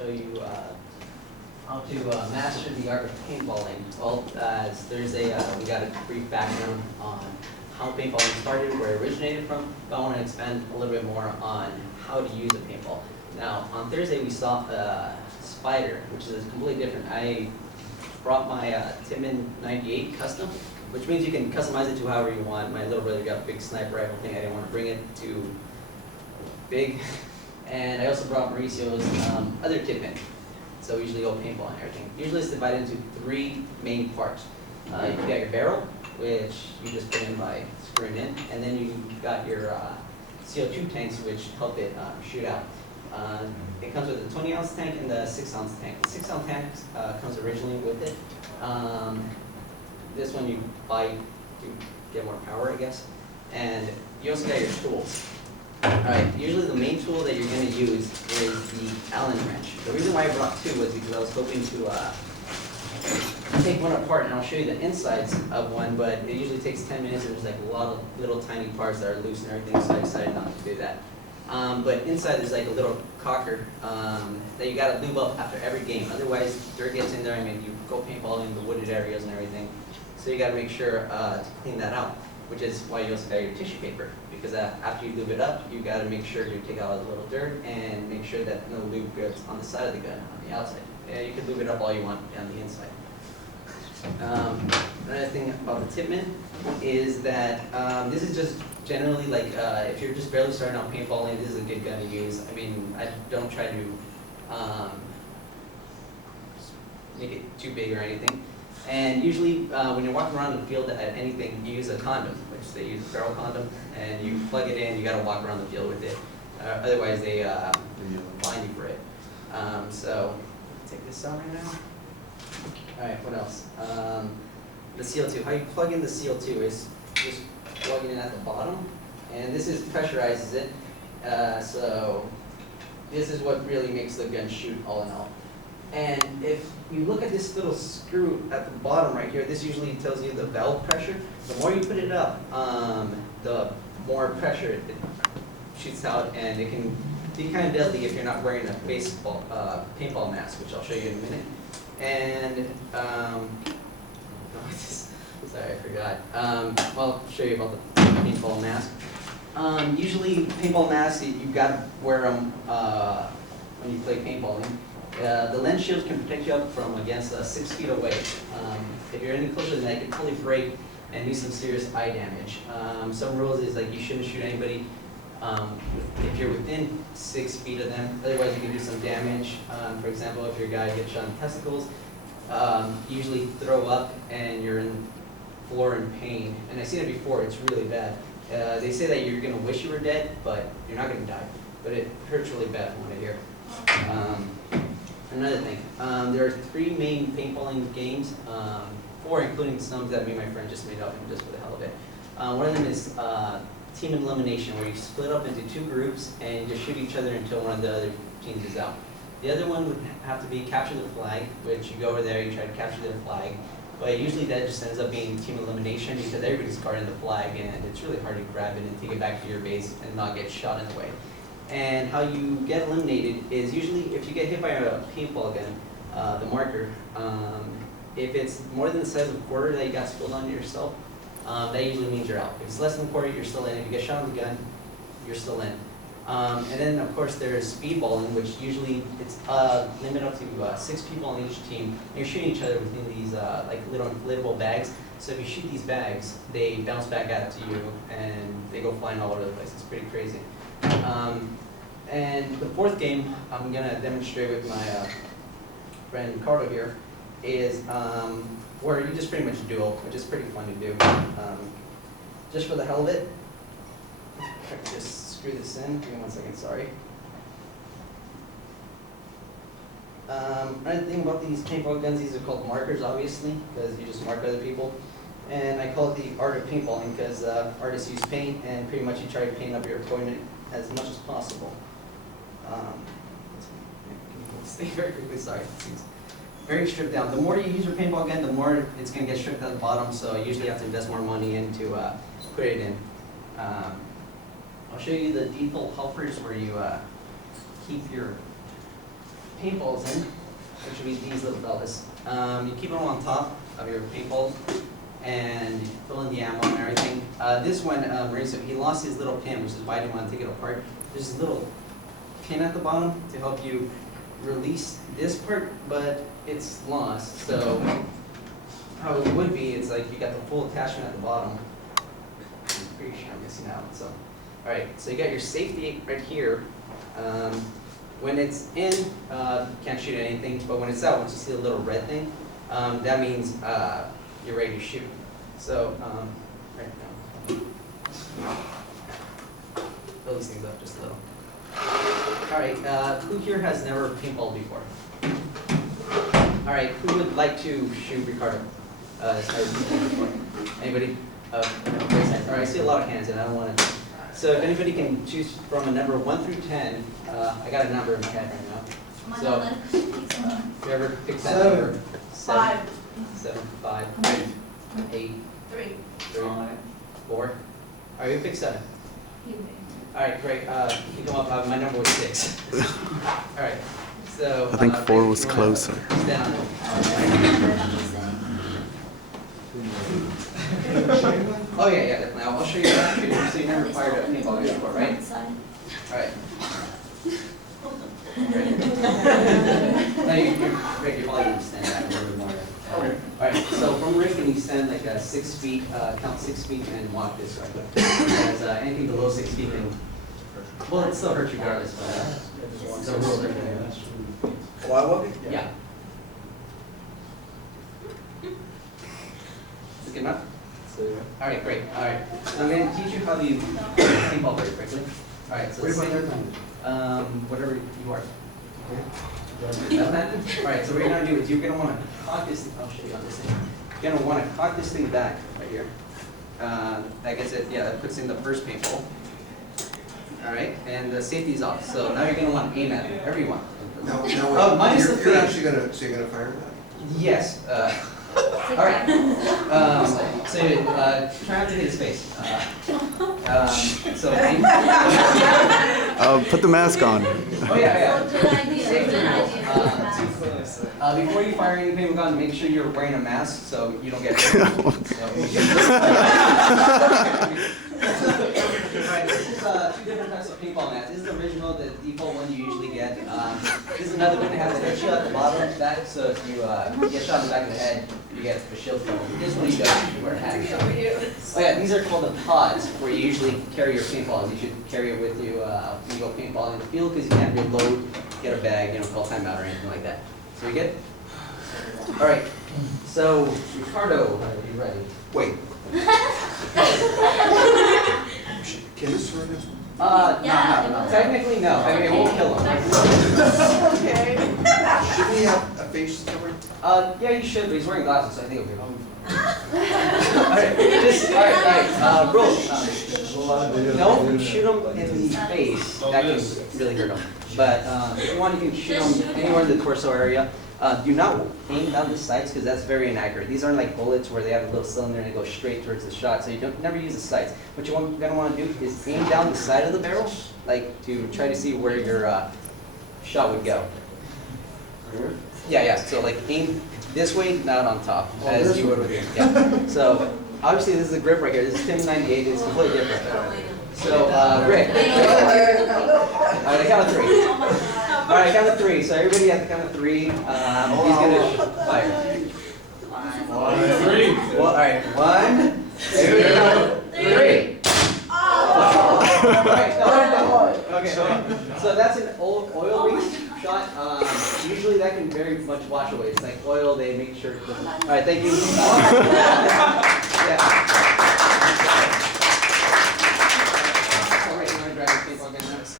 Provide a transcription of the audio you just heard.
show you how to master the art of paintballing. Well, we got a brief background on how paintballing started, where it originated from, but I want to expand a little bit more on how to use a paintball. Now, on Thursday we saw a spider, which is completely different. I brought my Timin 98 custom, which means you can customize it to however you want. My little brother got a big sniper rifle thing. I didn't want to bring it too big. And I also brought Mauricio's other Timin. So we usually go paintball and everything. Usually it's divided into three main parts. You got your barrel, which you just put in by screwing in, and then you got your CO2 tanks, which help it shoot out. It comes with a 20-ounce tank and the 6-ounce tank. The 6-ounce tank comes originally with it. This one you buy to get more power, I guess. And you also got your tools. Alright, usually the main tool that you're going to use is the Allen wrench. The reason why I brought two was because I was hoping to take one apart, and I'll show you the insides of one, but it usually takes 10 minutes and there's like a lot of little tiny parts that are loose and everything, so I decided not to do that. But inside there's like a little cocker that you got to lube up after every game. Otherwise, dirt gets in there. I mean, you go paintballing in the wooded areas and everything, so you got to make sure to clean that out, which is why you also got your tissue paper, because after you lube it up, you got to make sure to take out all the little dirt and make sure that no lube gets on the side of the gun, on the outside. Yeah, you can lube it up all you want on the inside. Another thing about the Tippmann is that this is just generally like if you're just barely starting out paintballing, this is a good gun to use. I mean, I don't try to make it too big or anything. And usually when you're walking around the field at anything, you use a condom, which they use a barrel condom, and you plug it in, you got to walk around the field with it. Otherwise they fine you for it. So take this out right now. Alright, what else? The CO2. How you plug in the CO2 is just plugging it at the bottom, and this pressurizes it. So this is what really makes the gun shoot all in all. And if you look at this little screw at the bottom right here, this usually tells you the valve pressure. The more you put it up, the more pressure it shoots out, and it can be kind of deadly if you're not wearing a paintball mask, which I'll show you in a minute. And sorry, I forgot. I'll show you about the paintball mask. Usually, paintball masks, you've got to wear them when you play paintballing. The lens shield can protect you up from against 6 feet away. If you're any closer than that, it can totally break and do some serious eye damage. Some rules is like you shouldn't shoot anybody if you're within 6 feet of them. Otherwise, you can do some damage. For example, if your guy gets shot in the testicles, you usually throw up and you're in the floor in pain. And I've seen it before. It's really bad. They say that you're going to wish you were dead, but you're not going to die. But it hurts really bad from what I hear. Another thing, there are 3 main paintballing games, 4 including some that me and my friend just made up just for the hell of it. One of them is team elimination, where you split up into 2 groups and you just shoot each other until one of the other teams is out. The other one would have to be capture the flag, which you go over there, you try to capture their flag, but usually that just ends up being team elimination because everybody's guarding the flag and it's really hard to grab it and take it back to your base and not get shot in the way. And how you get eliminated is usually if you get hit by a paintball gun, the marker, if it's more than the size of a quarter that you got spilled on yourself, that usually means you're out. If it's less than a quarter, you're still in. If you get shot in the gun, you're still in. And then of course there's speedballing, which usually it's limited up to 6 people on each team. And you're shooting each other within these like little inflatable bags. So if you shoot these bags, they bounce back out to you and they go flying all over the place. It's pretty crazy. And the 4th game I'm going to demonstrate with my friend Ricardo here is where you just pretty much duel, which is pretty fun to do. Just for the hell of it, I can just screw this in. Give me 1 second, sorry. Another thing about these paintball guns, these are called markers, obviously, because you just mark other people. And I call it the art of paintballing because artists use paint, and pretty much you try to paint up your opponent as much as possible. Stay very quickly, sorry. It's very stripped down. The more you use your paintball gun, the more it's going to get stripped at the bottom, so you usually have to invest more money in to put it in. I'll show you the default helpers where you keep your paintballs in, which would be these little fellas. You keep them on top of your paintball, and you fill in the ammo and everything. This one, Marisa, he lost his little pin, which is why I didn't want to take it apart. There's a little pin at the bottom to help you release this part, but it's lost. So how it would be, it's like you got the full attachment at the bottom. I'm pretty sure I'm missing out. So, all right. So you got your safety right here. When it's in, you can't shoot anything. But when it's out, once you see the little red thing, that means you're ready to shoot. So right now, fill these things up just a little. All right. Who here has never paintballed before? All right. Who would like to shoot Ricardo? Anybody? All right, I see a lot of hands, and I don't want to. So if anybody can choose from a number 1 through 10, I got a number in my head right now. So whoever picks that number. 7, 5, 8, 3, 4. All right, who picked 7? All right, great. You come up. My number was 6. All right. So I think 4 was closer. Down. Oh yeah, definitely. I'll show you that. So you never fired a paintball before, right? All right. Great. Now you're probably going to stand back a little bit more. Okay. All right. So from Rick, can you stand like 6 feet? Count 6 feet and walk this way. Because anything below 6 feet can, well, it still hurts regardless. But the rules are there. Oh, I walk it? Yeah. Is it good enough? All right, great. All right, so I'm going to teach you how to paintball very quickly. All right, so whatever you are. All right, so what you're going to do is you're going to want to cock this. I'll show you on this thing. You're going to want to cock this thing back right here. That gets it. Yeah, that puts in the first paintball. All right, and the safety's off. So now you're going to want to aim at it, everyone. No, minus the you're actually going to, so you're going to fire that? Yes. All right. So try not to hit his face. So aim. Put the mask on. Oh yeah. Before you fire any paintball gun, make sure you're wearing a mask so you don't get hurt. Right, this is 2 different types of paintball mats. This is the original, the default one you usually get. This is another one that has a head shield at the bottom of the back, so if you get shot in the back of the head, you get a shield from it. This one you don't, you wear a hat. Oh yeah, these are called the pods, where you usually carry your paintballs. You should carry it with you when you go paintballing in the field, because you can't reload, get a bag, call timeout or anything like that. So you good? All right, so Ricardo, are you ready? Wait. Can this hurt him? No. Technically, no. I mean, it won't kill him. Okay. Should he have a face cover? Yeah, you should, but he's wearing glasses, so I think it'll be fine. Alright, roll. Don't shoot him in the face. That can really hurt him. But if you want, you can shoot him anywhere in the torso area. Do not aim down the sights, because that's very inaccurate. These aren't like bullets where they have a little cylinder and they go straight towards the shot, so you never use the sights. What you're going to want to do is aim down the side of the barrel, like to try to see where your shot would go. Yeah, so like aim this way, not on top, as you would with here. Yeah. So obviously this is the grip right here. This is Tim 98. It's completely different. So Rick. All right, count of 3. All right, count of 3. So everybody at the count of 3, he's gonna fire. 1, 3. Well, all right, 1, 2, 3. Okay. So that's an oil-based shot. Usually that can very much wash away. It's like oil. They make sure it doesn't. All right, thank you. Yeah.